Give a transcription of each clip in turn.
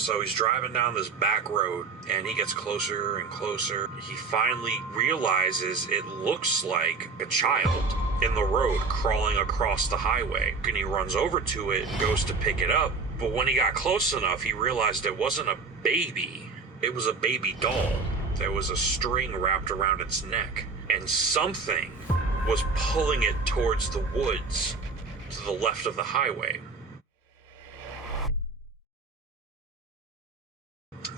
So he's driving down this back road and he gets closer and closer. He finally realizes it looks like a child in the road crawling across the highway. And he runs over to it and goes to pick it up. But when he got close enough, he realized it wasn't a baby. It was a baby doll. There was a string wrapped around its neck. And something was pulling it towards the woods to the left of the highway.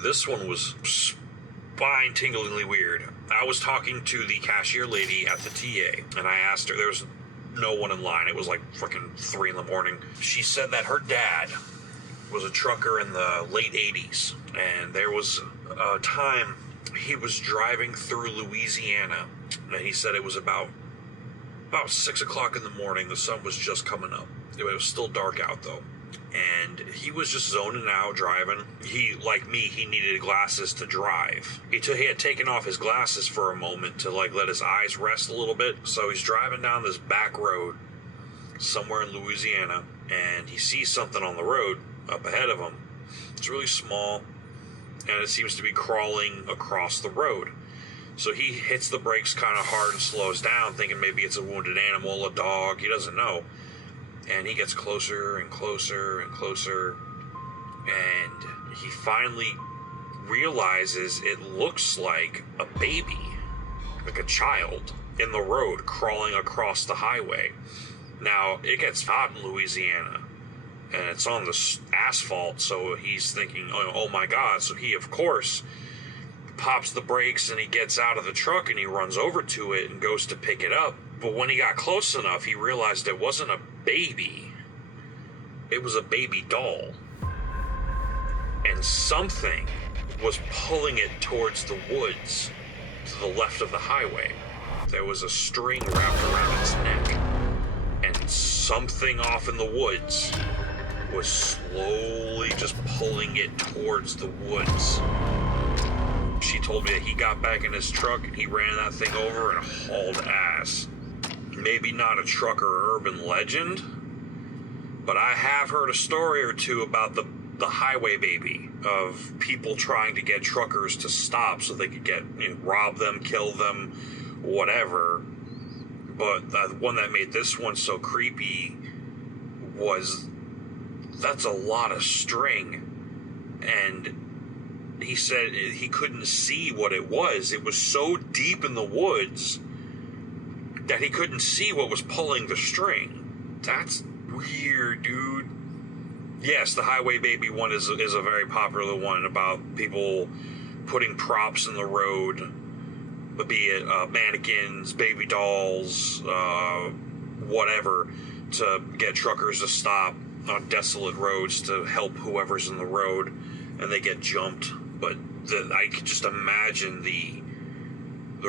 This one was spine-tinglingly weird. I was talking to the cashier lady at the TA, and I asked her, there was no one in line. It was like freaking 3 in the morning. She said that her dad was a trucker in the late 80s, and there was a time he was driving through Louisiana, and he said it was about 6 o'clock in the morning. The sun was just coming up. It was still dark out, though. And he was just zoning out, driving. He, like me, he needed glasses to drive. He had taken off his glasses for a moment to, like, let his eyes rest a little bit. So he's driving down this back road somewhere in Louisiana, and he sees something on the road up ahead of him. It's really small, and it seems to be crawling across the road. So he hits the brakes kind of hard and slows down, thinking maybe it's a wounded animal, a dog, he doesn't know. And he gets closer and closer and closer, and he finally realizes it looks like a baby, like a child, in the road crawling across the highway. Now, it gets hot in Louisiana, and it's on the asphalt, so he's thinking, oh my God. So he, of course, pops the brakes, and he gets out of the truck, and he runs over to it and goes to pick it up. But when he got close enough, he realized it wasn't a baby. It was a baby doll. And something was pulling it towards the woods to the left of the highway. There was a string wrapped around its neck. And something off in the woods was slowly just pulling it towards the woods. She told me that he got back in his truck and he ran that thing over and hauled ass. Maybe not a trucker urban legend, but I have heard a story or two about the highway baby, of people trying to get truckers to stop so they could rob them, kill them, whatever. But the one that made this one so creepy was, that's a lot of string. And he said he couldn't see what it was. It was so deep in the woods that he couldn't see what was pulling the string. That's weird, dude. Yes, the highway baby one is a very popular one, about people putting props in the road, be it mannequins, baby dolls, whatever, to get truckers to stop on desolate roads to help whoever's in the road, and they get jumped. But I could just imagine the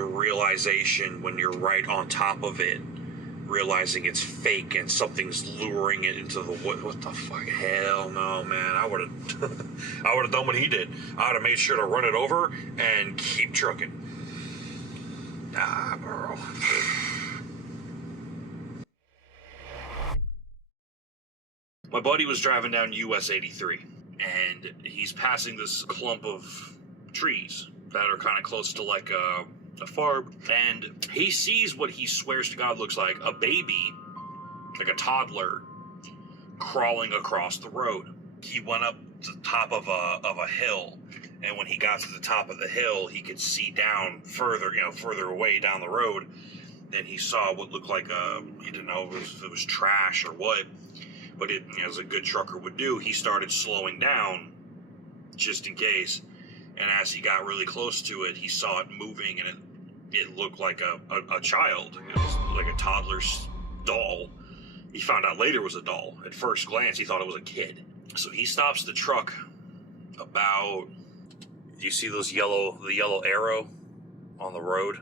realization when you're right on top of it, realizing it's fake and something's luring it into the wood. What the fuck? Hell no, man. I would have done what he did. I would have made sure to run it over and keep trucking. Nah, bro. My buddy was driving down US 83, and he's passing this clump of trees that are kind of close to like a farm, and he sees what he swears to God looks like a baby, like a toddler, crawling across the road. He went up to the top of a hill, and when he got to the top of the hill, he could see down further away down the road. Then he saw what looked like he didn't know if it was trash or what, but it, as a good trucker would do, he started slowing down just in case. And as he got really close to it, he saw it moving, and it looked like a child. It was like a toddler's doll. He found out later it was a doll. At first glance, he thought it was a kid. So he stops the truck about, do you see the yellow arrow on the road?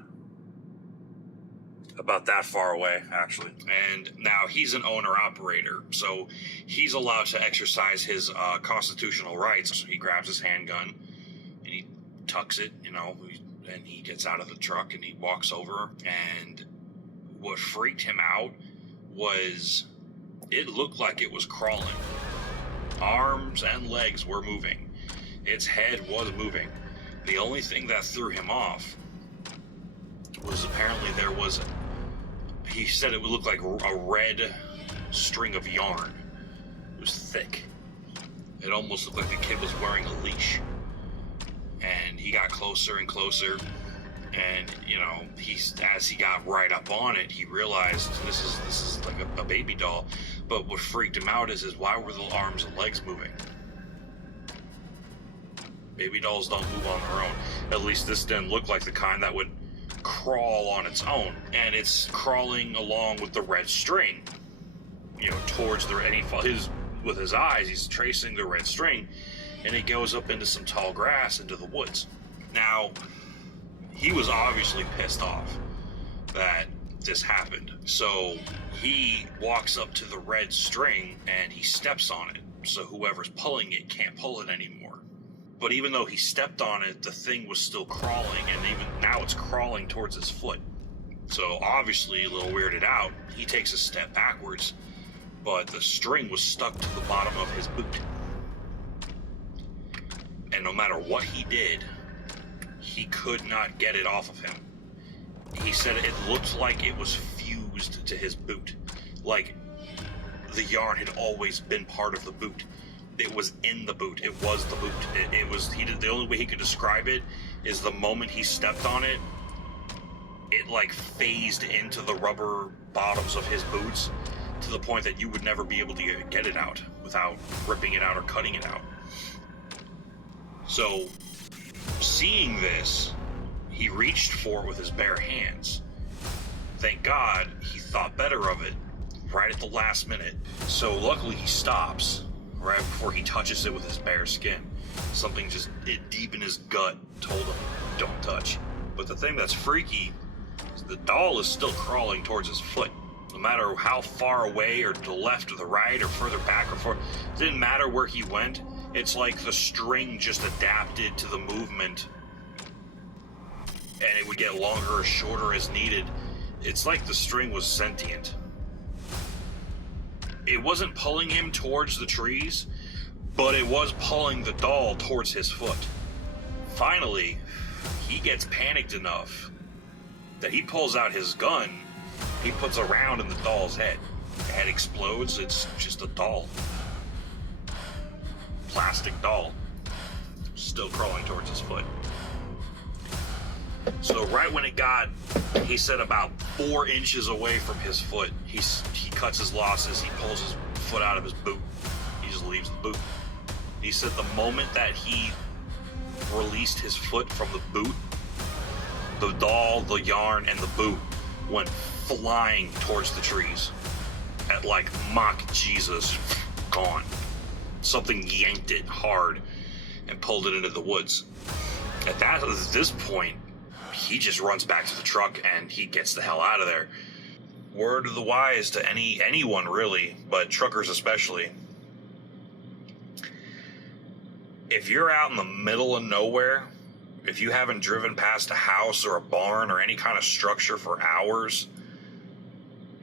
About that far away, actually. And now he's an owner-operator, so he's allowed to exercise his constitutional rights. So he grabs his handgun, and he tucks it, and he gets out of the truck, and he walks over, and what freaked him out was it looked like it was crawling. Arms and legs were moving. its head was moving. The only thing that threw him off was apparently he said it would look like a red string of yarn. It was thick. It almost looked like the kid was wearing a leash. And he got closer and closer. And, you know, as he got right up on it, he realized this is like a baby doll. But what freaked him out is why were the arms and legs moving? Baby dolls don't move on their own. At least this didn't look like the kind that would crawl on its own. And it's crawling along with the red string, you know, towards with his eyes, he's tracing the red string, and it goes up into some tall grass into the woods. Now, he was obviously pissed off that this happened. So he walks up to the red string and he steps on it. So whoever's pulling it can't pull it anymore. But even though he stepped on it, the thing was still crawling, and even now it's crawling towards his foot. So obviously a little weirded out, he takes a step backwards, but the string was stuck to the bottom of his boot. And no matter what he did, he could not get it off of him. He said it looked like it was fused to his boot. Like the yarn had always been part of the boot. It was in the boot. It was the boot. The only way he could describe it is the moment he stepped on it, it like phased into the rubber bottoms of his boots to the point that you would never be able to get it out without ripping it out or cutting it out. So, seeing this, he reached for it with his bare hands. Thank God he thought better of it right at the last minute. So luckily he stops right before he touches it with his bare skin. Something just deep in his gut told him, don't touch. But the thing that's freaky is the doll is still crawling towards his foot. No matter how far away or to the left or the right or further back or forward, it didn't matter where he went. It's like the string just adapted to the movement, and it would get longer or shorter as needed. It's like the string was sentient. It wasn't pulling him towards the trees, but it was pulling the doll towards his foot. Finally, he gets panicked enough that he pulls out his gun. He puts a round in the doll's head. The head explodes. It's just a doll. Plastic doll. Still crawling towards his foot. So right when it got, he said about 4 inches away from his foot, he cuts his losses. He pulls his foot out of his boot. He just leaves the boot. He said the moment that he released his foot from the boot, the doll, the yarn, and the boot went flying towards the trees at like Mach Jesus, gone. Something yanked it hard and pulled it into the woods. At this point, he just runs back to the truck and he gets the hell out of there. Word of the wise to anyone really, but truckers especially. If you're out in the middle of nowhere, if you haven't driven past a house or a barn or any kind of structure for hours,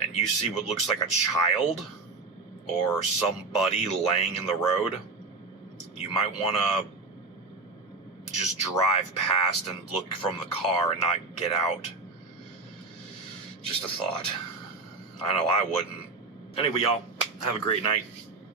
and you see what looks like a child or somebody laying in the road, you might want to just drive past and look from the car and not get out. Just a thought. I know I wouldn't. Anyway, y'all, have a great night.